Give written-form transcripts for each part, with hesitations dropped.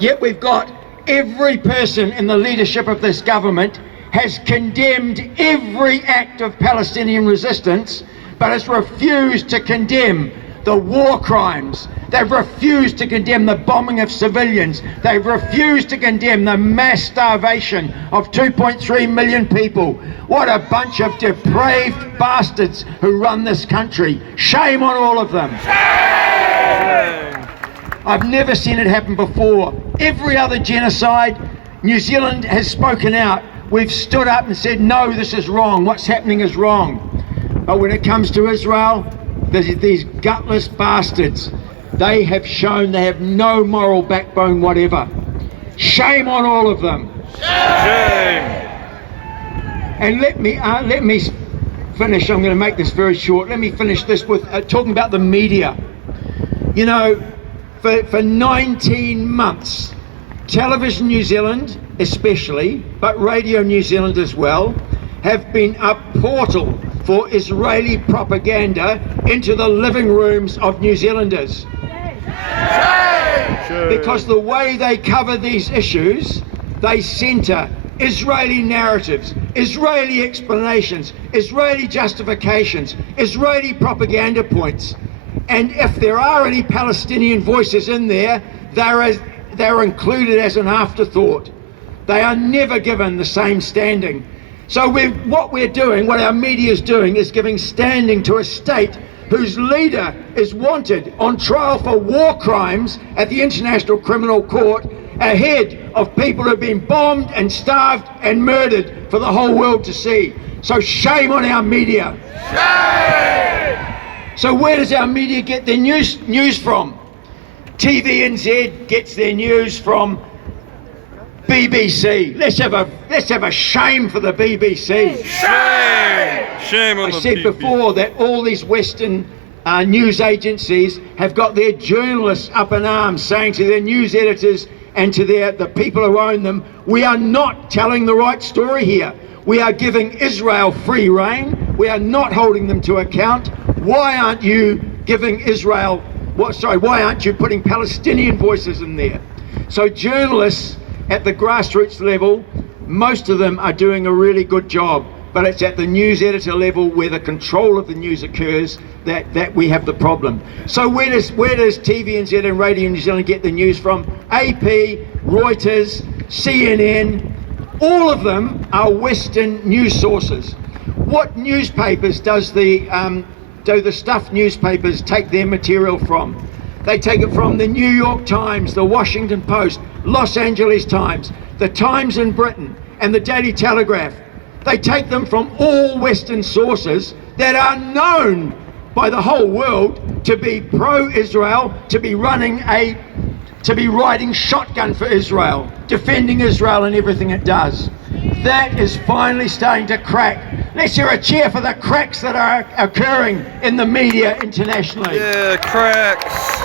Yet we've got every person in the leadership of this government has condemned every act of Palestinian resistance, but has refused to condemn the war crimes. They've refused to condemn the bombing of civilians. They've refused to condemn the mass starvation of 2.3 million people. What a bunch of depraved bastards who run this country. Shame on all of them. Shame! I've never seen it happen before. Every other genocide, New Zealand has spoken out. We've stood up and said, no, this is wrong. What's happening is wrong. But when it comes to Israel, there's these gutless bastards. They have shown they have no moral backbone whatever. Shame on all of them. Shame! And let me finish. I'm going to make this very short. Let me finish this with talking about the media. You know, for 19 months, Television New Zealand especially, but Radio New Zealand as well, have been a portal for Israeli propaganda into the living rooms of New Zealanders. Because the way they cover these issues, they centre Israeli narratives, Israeli explanations, Israeli justifications, Israeli propaganda points. And if there are any Palestinian voices in there, they're included as an afterthought. They are never given the same standing. So what our media is doing is giving standing to a state whose leader is wanted on trial for war crimes at the International Criminal Court, ahead of people who have been bombed and starved and murdered for the whole world to see. So shame on our media. Shame! So where does our media get their news from? TVNZ gets their news from BBC. Let's have a shame for the BBC. Shame! Shame on the BBC. I said before that all these Western news agencies have got their journalists up in arms, saying to their news editors and to the people who own them, we are not telling the right story here. We are giving Israel free rein. We are not holding them to account. Why aren't you giving Israel? Why aren't you putting Palestinian voices in there? So journalists at the grassroots level, most of them are doing a really good job, but it's at the news editor level where the control of the news occurs that we have the problem. So where does TVNZ and Radio New Zealand get the news from? AP, Reuters, CNN, all of them are Western news sources. What newspapers do the stuff newspapers take their material from? They take it from the New York Times, the Washington Post, Los Angeles Times, the Times in Britain, and the Daily Telegraph. They take them from all Western sources that are known by the whole world to be pro-Israel, to be riding shotgun for Israel, defending Israel and everything it does. That is finally starting to crack. Let's hear a cheer for the cracks that are occurring in the media internationally. Yeah, cracks.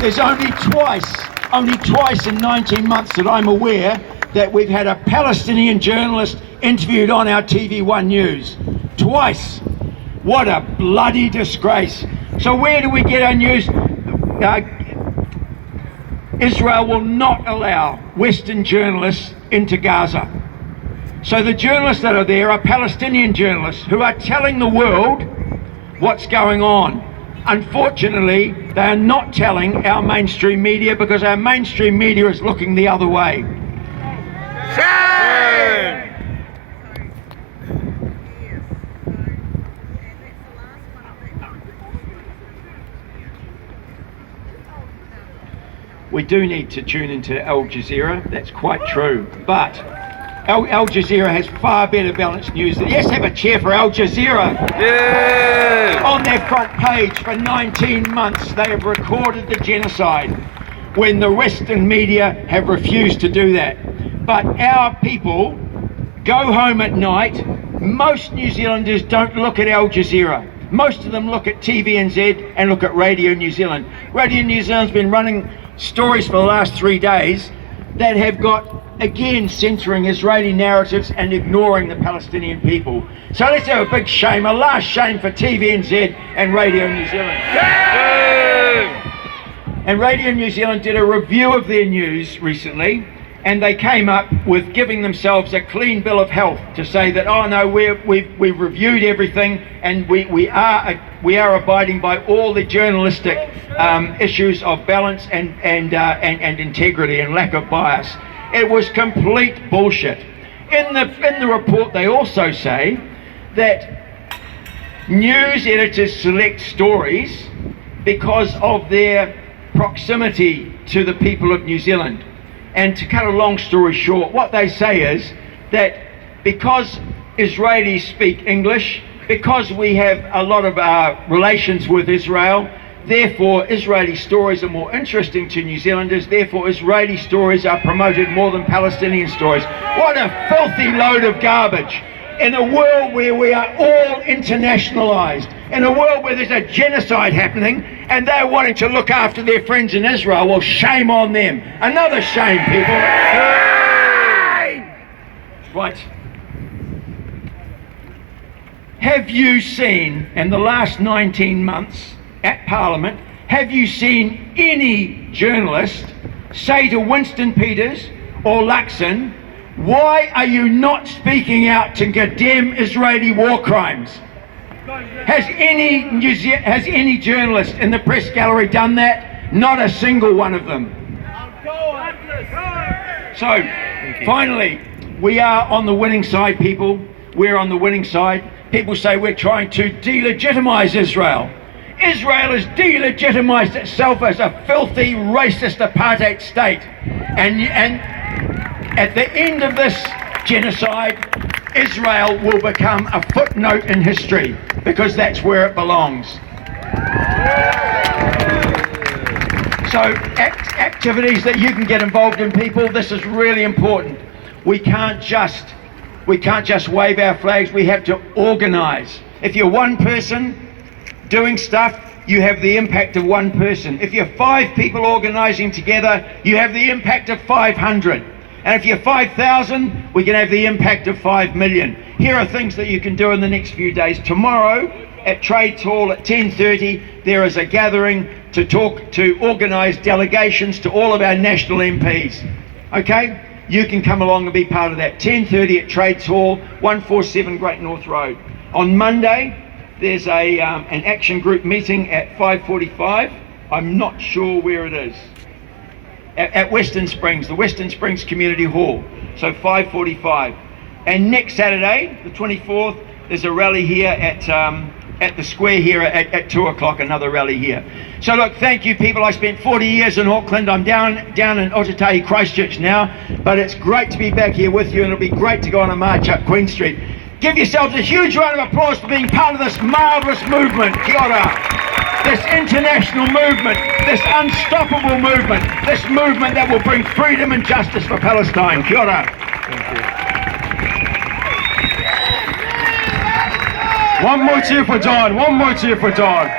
There's only twice in 19 months that I'm aware that we've had a Palestinian journalist interviewed on our TV1 News. Twice. What a bloody disgrace. So where do we get our news? Israel will not allow Western journalists into Gaza. So the journalists that are there are Palestinian journalists who are telling the world what's going on. Unfortunately, they are not telling our mainstream media because our mainstream media is looking the other way. Shame! We do need to tune into Al Jazeera, that's quite true, but Al Jazeera has far better balanced news. Yes, have a cheer for Al Jazeera. Yeah. On their front page for 19 months, they have recorded the genocide when the Western media have refused to do that. But our people go home at night. Most New Zealanders don't look at Al Jazeera. Most of them look at TVNZ and look at Radio New Zealand. Radio New Zealand's been running stories for the last 3 days that have got, again, censoring Israeli narratives and ignoring the Palestinian people. So let's have a big shame, a last shame for TVNZ and Radio New Zealand. Shame! And Radio New Zealand did a review of their news recently, and they came up with giving themselves a clean bill of health to say that, oh no, we've reviewed everything, and we are abiding by all the journalistic issues of balance and integrity and lack of bias. It was complete bullshit. In the report, they also say that news editors select stories because of their proximity to the people of New Zealand. And to cut a long story short, what they say is that because Israelis speak English, because we have a lot of relations with Israel, therefore Israeli stories are more interesting to New Zealanders, therefore Israeli stories are promoted more than Palestinian stories. What a filthy load of garbage. In a world where we are all internationalised, in a world where there's a genocide happening, and they're wanting to look after their friends in Israel, well, shame on them. Another shame, people. Shame! Right. Have you seen, in the last 19 months at Parliament, have you seen any journalist say to Winston Peters or Luxon, why are you not speaking out to condemn Israeli war crimes? Has any journalist in the press gallery done that? Not a single one of them. So, finally, we are on the winning side, people. We're on the winning side. People say we're trying to delegitimize Israel. Israel has delegitimized itself as a filthy, racist apartheid state. And at the end of this genocide, Israel will become a footnote in history, because that's where it belongs. So activities that you can get involved in, people, this is really important. We can't just wave our flags, we have to organise. If you're one person doing stuff, you have the impact of one person. If you're 5 people organising together, you have the impact of 500. And if you're 5,000, we can have the impact of 5 million. Here are things that you can do in the next few days. Tomorrow at Trades Hall at 10:30, there is a gathering to organise delegations to all of our national MPs. Okay? You can come along and be part of that. 10:30 at Trades Hall, 147 Great North Road. On Monday, there's an action group meeting at 5:45. I'm not sure where it is. At Western Springs, the Western Springs Community Hall, so 5:45. And next Saturday, the 24th, there's a rally here at the square here at 2 o'clock, another rally here. So look, thank you people. I spent 40 years in Auckland. I'm down in Otatahi, Christchurch now, but it's great to be back here with you, and it'll be great to go on a march up Queen Street. Give yourselves a huge round of applause for being part of this marvellous movement. Kia ora. This international movement, this unstoppable movement, this movement that will bring freedom and justice for Palestine. Kia ora. One more cheer for John. One more cheer for John.